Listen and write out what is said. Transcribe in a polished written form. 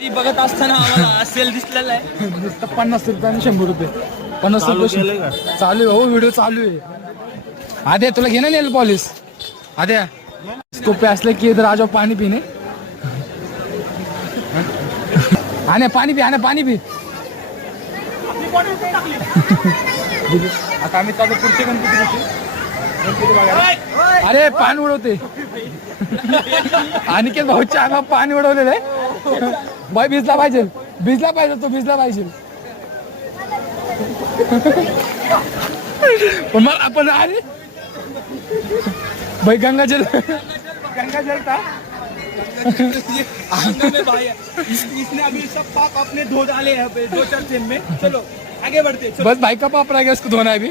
ती बघत असताना आम्हाला सेल दिसलेला आहे. नुसतं 50 रुपये आणि 100 रुपये. 50 रुपये चालू आहे हो, व्हिडिओ चालू आहे. आद्या तुला घे ना नेल पॉलिश. आद्या स्कोपे असले की इधर आ जाओ पाणी पिणे. आने पाणी पी, आने पाणी पी. आता आम्ही चालू पुढचे गणपती अरे पाणी उडवते. अनिकेत भाऊच्या अंगा पाणी उडवलेलं आहे. बाई भिजला पाहिजे, भिजला पाहिजे, तो भिजला पाहिजे. पण मग आपण अरे भाई गंगाजल था. इसने अभी सब पाप अपने धो डाले हैं 2-4 दिन में. चलो आगे बढ़ते. बस भाई का पाप रह गया, उसको धोना है अभी.